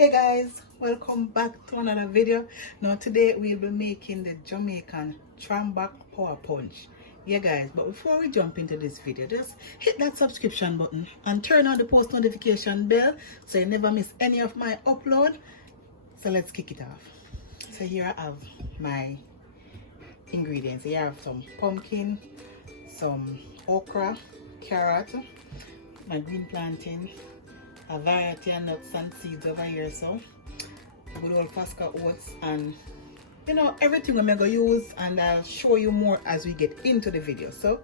Hey guys, welcome back to another video. Now today we'll be making the Jamaican back power punch. Yeah guys, but before we jump into this video, just hit that subscription button and turn on the post notification bell so you never miss any of my upload. So let's kick it off. So here I have my ingredients. Here I have some pumpkin, some okra, carrot, my green plantain, a variety of nuts and seeds over here, so good old Fasca oats, and you know everything we're gonna use, and I'll show you more as we get into the video. So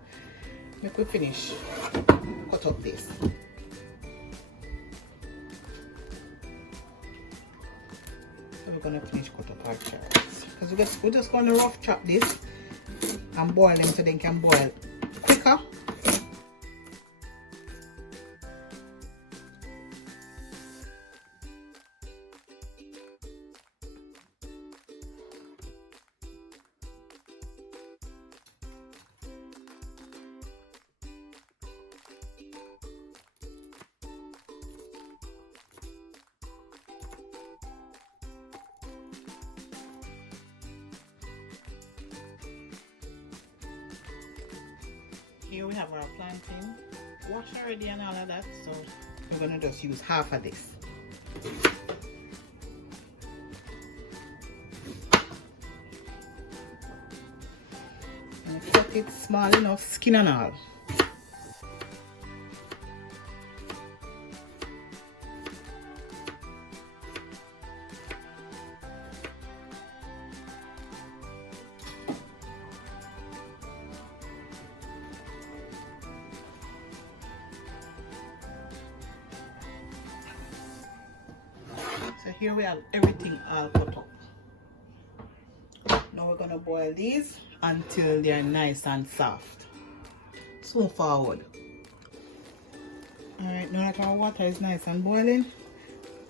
make we finish cut up this. So we're gonna finish cut up our carrots because we're just gonna rough chop this and boil them so they can boil quicker. Here we have our plantain washed already and all of that, so we're gonna just use half of this. And cut it small enough, skin and all. So here we have everything all cut up. Now we're gonna boil these until they're nice and soft. So forward. Alright, now that our water is nice and boiling,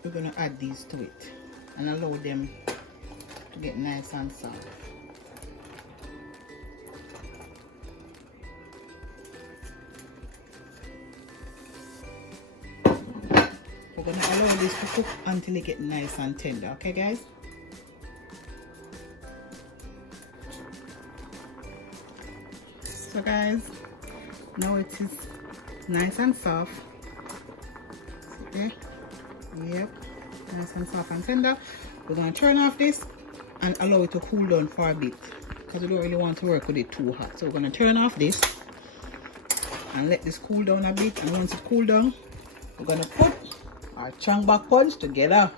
we're gonna add these to it and allow them to get nice and soft. We're gonna allow this to cook until it get nice and tender, okay guys? So guys, now it is nice and soft. Okay, yep, nice and soft and tender. We're gonna turn off this and allow it to cool down for a bit because we don't really want to work with it too hot. So we're gonna turn off this and let this cool down a bit, and once it cool down, we're gonna put our back punch together.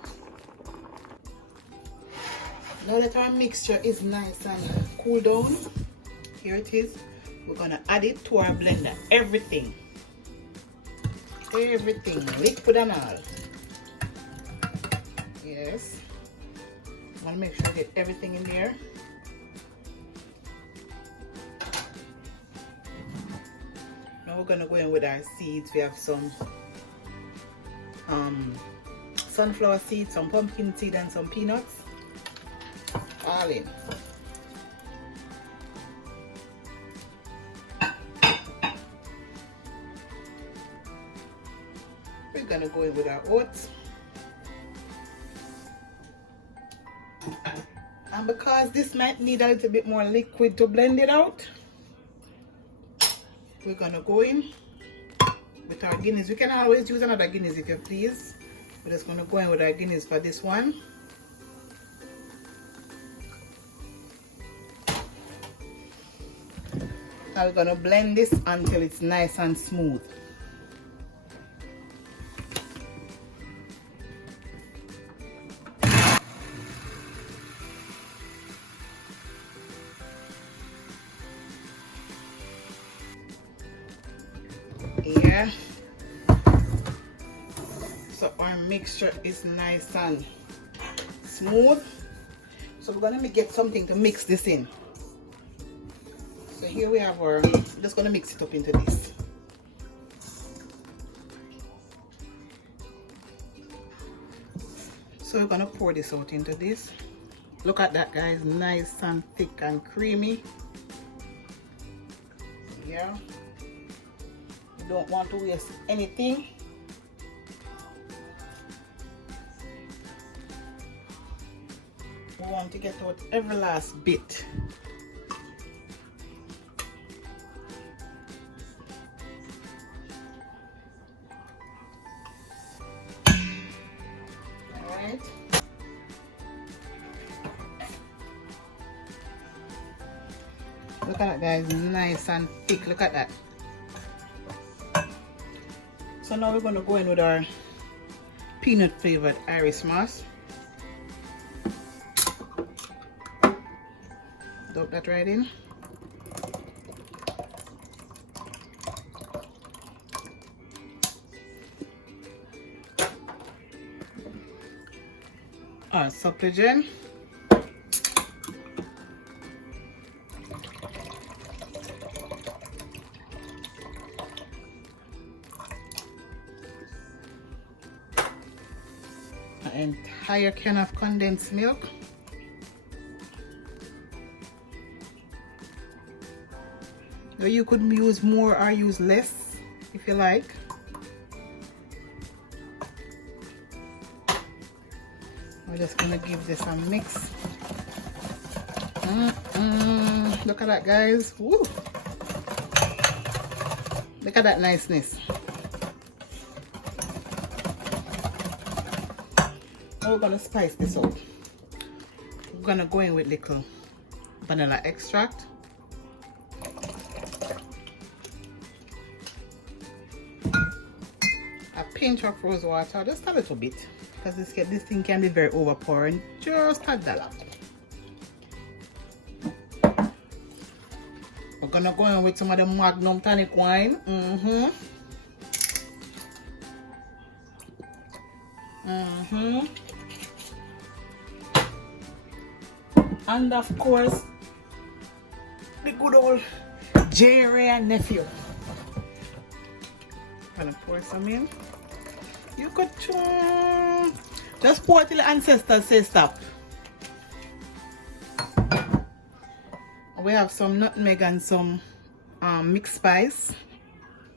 Now that our mixture is nice and cool down, here it is. We're gonna add it to our blender. Everything, liquid and all. Yes, I want to make sure I get everything in there. Now we're gonna go in with our seeds. We have some sunflower seeds, some pumpkin seed, and some peanuts. All in. We're gonna go in with our oats. And because this might need a little bit more liquid to blend it out, we're gonna go in with our Guinness. We can always use another Guinness if you please. We're just gonna go in with our Guinness for this one. Now we're gonna blend this until it's nice and smooth. Yeah, so our mixture is nice and smooth, so we're gonna get something to mix this in. So here we have our, just gonna mix it up into this. So we're gonna pour this out into this. Look at that guys, nice and thick and creamy. Yeah, you don't want to waste anything. want to get out every last bit. Alright. Look at that, guys, nice and thick. Look at that. So now we're going to go in with our peanut flavored Irish moss. Dump that right in. Our supligen. An entire can of condensed milk. So you could use more or use less if you like. We're just gonna give this a mix. Look at that, guys. Woo. Look at that niceness. Now we're gonna spice this up. We're gonna go in with little vanilla extract. A pinch of rose water, just a little bit, because this thing can be very overpowering. Just a dollop. We're gonna go in with some of the Magnum tonic wine. And of course, the good old Jerry and nephew. Gonna pour some in. You could just pour till the ancestors say stop. We have some nutmeg and some mixed spice.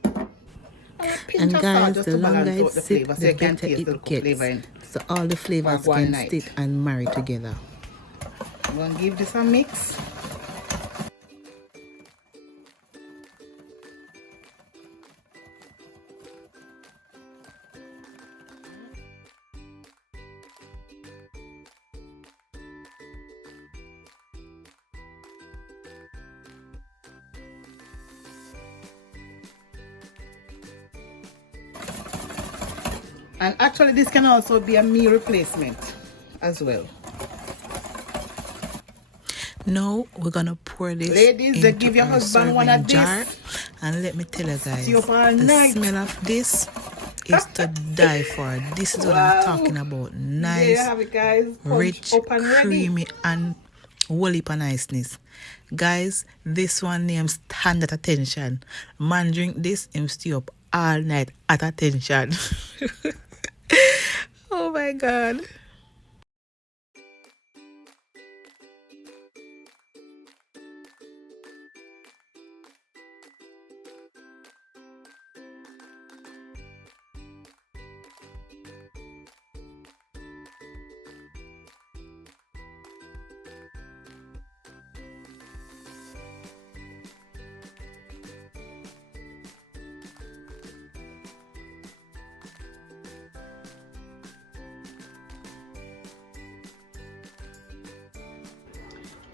And guys, the longer it sits, the better it gets. So all the flavors can sit and marry together. I'm gonna give this a mix. And actually this can also be a meal replacement as well. Now we're gonna pour this. Ladies, they give your husband one of jar. this. And let me tell you guys, the smell of this is to die for. This is what I'm talking about. Nice, there you have it, guys. rich, creamy, and whole heap of niceness. Guys, this one name stand at attention. Man drink this, him stay up all night at attention. Oh my God.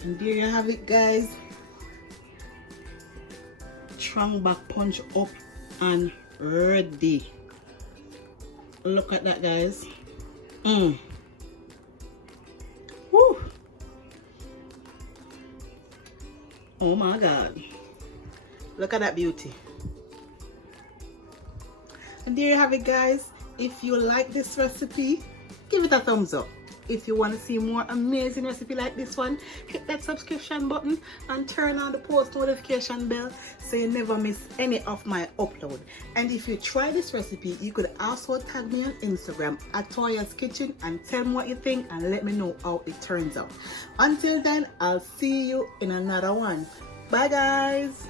And there you have it, guys. Strong back punch up and ready. Look at that, guys. Woo. Oh my God. Look at that beauty. And there you have it, guys. If you like this recipe, give it a thumbs up. If you want to see more amazing recipe like this one, hit that subscription button and turn on the post notification bell so you never miss any of my upload. And if you try this recipe, you could also tag me on Instagram at toyaskitchen and tell me what you think and let me know how it turns out. Until then, I'll see you in another one. Bye, guys.